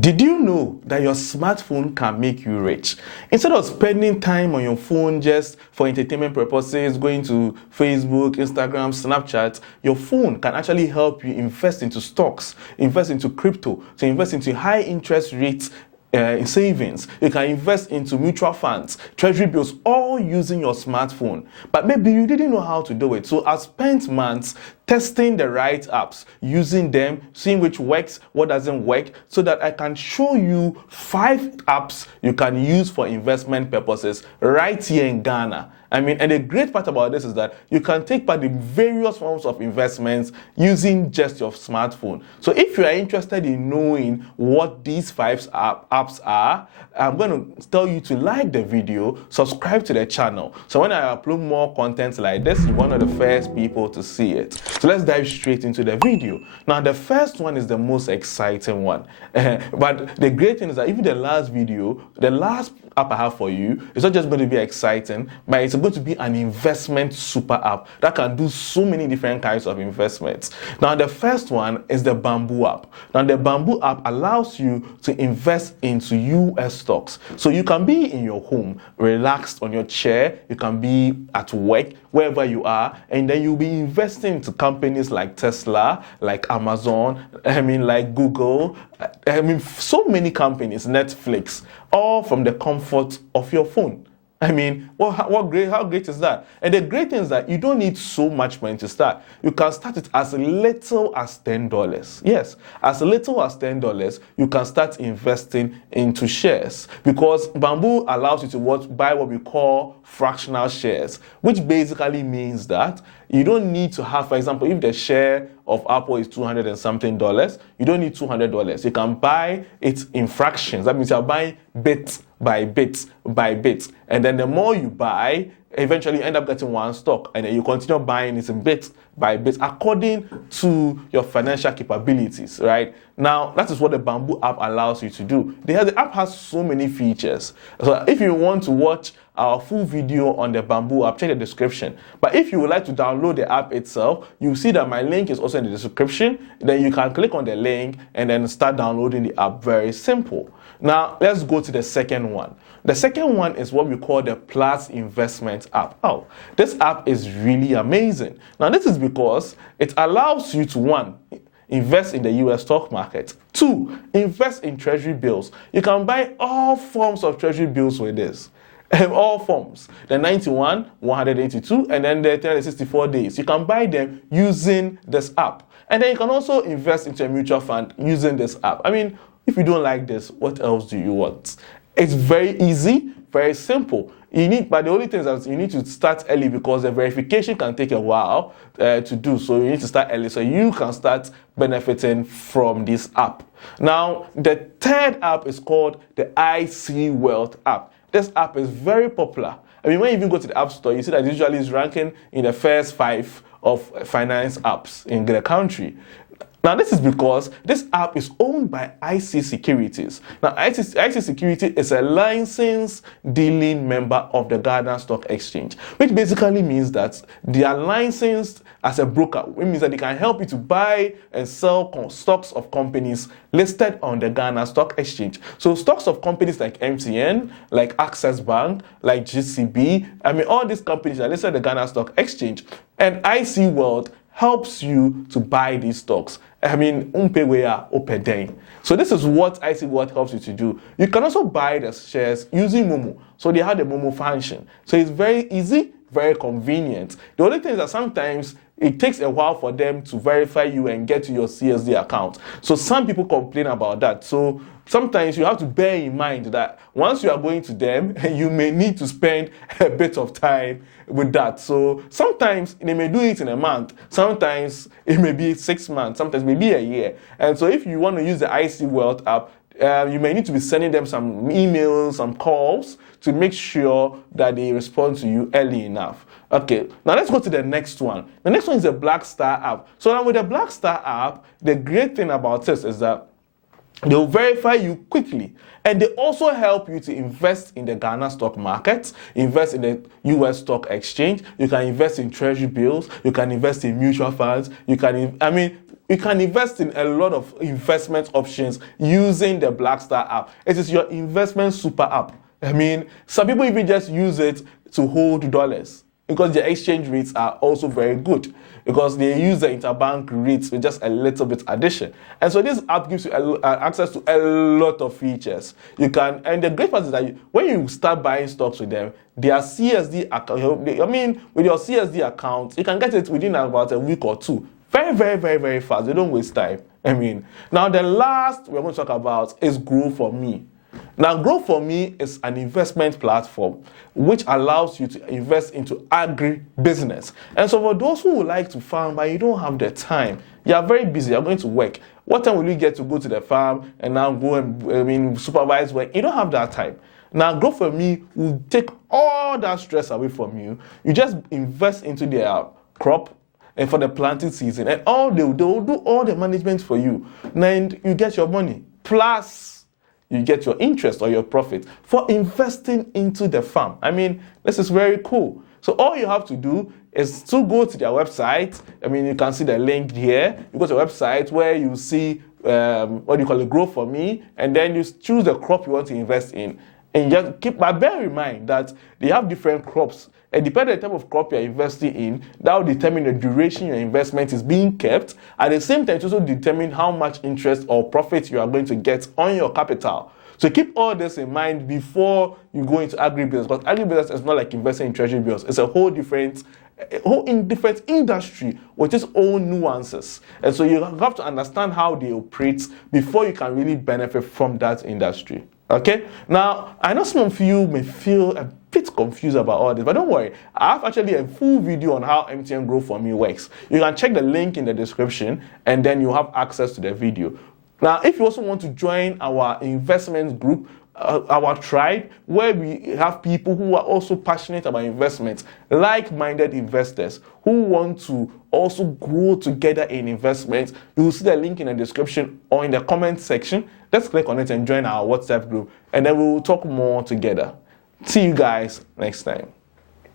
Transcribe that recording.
Did you know that your smartphone can make you rich? Instead of spending time on your phone just for entertainment purposes, going to Facebook, Instagram, Snapchat, your phone can actually help you invest into stocks, invest into crypto, to invest into high interest rates in savings. You can invest into mutual funds, treasury bills, all using your smartphone. But maybe you didn't know how to do it. So I spent months testing the right apps, using them, seeing which works, what doesn't work, so that I can show you 5 apps you can use for investment purposes right here in Ghana. And the great part about this is that you can take part in various forms of investments using just your smartphone. So if you are interested in knowing what these 5 apps are, I'm going to tell you to like the video, subscribe to the channel. So when I upload more content like this, you're one of the first people to see it. So let's dive straight into the video. Now, the first one is the most exciting one. But the great thing is that even the last video, the last app I have for you, it's not just going to be exciting, but it's going to be an investment super app that can do so many different kinds of investments. Now, the first one is the Bamboo app. Now, the Bamboo app allows you to invest into US stocks. So you can be in your home, relaxed on your chair, you can be at work, wherever you are, and then you'll be investing into companies like Tesla, like Amazon, like Google, so many companies, Netflix, all from the comfort of your phone. How great is that? And the great thing is that you don't need so much money to start. You can start it as little as $10. Yes, as little as $10, you can start investing into shares, because Bamboo allows you to buy what we call fractional shares, which basically means that you don't need to have, for example, if the share of Apple is $200 and something, you don't need $200. You can buy it in fractions. That means you're buying bit by bit by bit. And then the more you buy, eventually you end up getting one stock, and then you continue buying it in bit by bit according to your financial capabilities, right? Now, that is what the Bamboo app allows you to do. The app has so many features. So if you want to watch our full video on the Bamboo app, check the description. But if you would like to download the app itself, you'll see that my link is also in the description. Then you can click on the link and then start downloading the app. Very simple. Now, let's go to the second one. The second one is what we call the Plus Investment app. Oh, this app is really amazing. Now, this is because it allows you to, 1, invest in the US stock market. 2, invest in treasury bills. You can buy all forms of treasury bills with this. All forms. The 91, 182, and then the 364 days. You can buy them using this app. And then you can also invest into a mutual fund using this app. If you don't like this, what else do you want? It's very easy, very simple. But the only thing is that you need to start early, because the verification can take a while to do. So you need to start early so you can start benefiting from this app. Now, the third app is called the IC Wealth app. This app is very popular. When you even go to the App Store, you see that it usually is ranking in the first 5 of finance apps in the country. Now, this is because this app is owned by IC Securities. Now, IC Securities is a licensed dealing member of the Ghana Stock Exchange, which basically means that they are licensed as a broker, which means that they can help you to buy and sell stocks of companies listed on the Ghana Stock Exchange. So stocks of companies like MTN, like Access Bank, like GCB, all these companies are listed on the Ghana Stock Exchange, and IC World helps you to buy these stocks. So this is what IC World helps you to do. You can also buy the shares using Momo. So they have the Momo function. So it's very easy, very convenient. The only thing is that sometimes it takes a while for them to verify you and get to your CSD account. So some people complain about that. So sometimes you have to bear in mind that once you are going to them, you may need to spend a bit of time with that. So sometimes they may do it in a month. Sometimes it may be 6 months. Sometimes maybe a year. And so if you want to use the IC Wealth app, you may need to be sending them some emails, some calls to make sure that they respond to you early enough. Okay, now let's go to the next one. The next one is the Blackar app. So now with the Blackar app, the great thing about this is that They'll verify you quickly. And they also help you to invest in the Ghana stock market, invest in the US stock exchange. You can invest in treasury bills. You can invest in mutual funds. You can invest in a lot of investment options using the Blackstar app. It is your investment super app. Some people even just use it to hold dollars because the exchange rates are also very good, because they use the interbank rates with just a little bit addition. And so this app gives you access to a lot of features. And the great part is that when you start buying stocks with them, their CSD account, with your CSD account, you can get it within about a week or two. Very, very, very, very fast. They don't waste time. Now the last we're going to talk about is Grow For Me. Now, Grow For Me is an investment platform which allows you to invest into agribusiness. And so for those who would like to farm but you don't have the time, you are very busy, you're going to work. What time will you get to go to the farm and now go and supervise work? You don't have that time. Now, Grow For Me will take all that stress away from you. You just invest into their crop and for the planting season, and they'll do all the management for you. And you get your money. Plus, you get your interest or your profit for investing into the farm. This is very cool. So all you have to do is to go to their website. You can see the link here. You go to the website where you see Grow For Me, and then you choose the crop you want to invest in. And just bear in mind that they have different crops. And depending on the type of crop you're investing in, that will determine the duration your investment is being kept. At the same time, it also determine how much interest or profit you are going to get on your capital. So keep all this in mind before you go into agribusiness, because agribusiness is not like investing in treasury bills. It's a whole different industry with its own nuances. And so you have to understand how they operate before you can really benefit from that industry. Okay? Now, I know some of you may feel a bit confused about all this, but don't worry. I have actually a full video on how MTN Grow For Me works. You can check the link in the description, and then you have access to the video. Now, if you also want to join our investment group, our tribe, where we have people who are also passionate about investments, like-minded investors who want to also grow together in investments, you will see the link in the description or in the comment section. Let's click on it and join our WhatsApp group, and then we will talk more together. See you guys next time.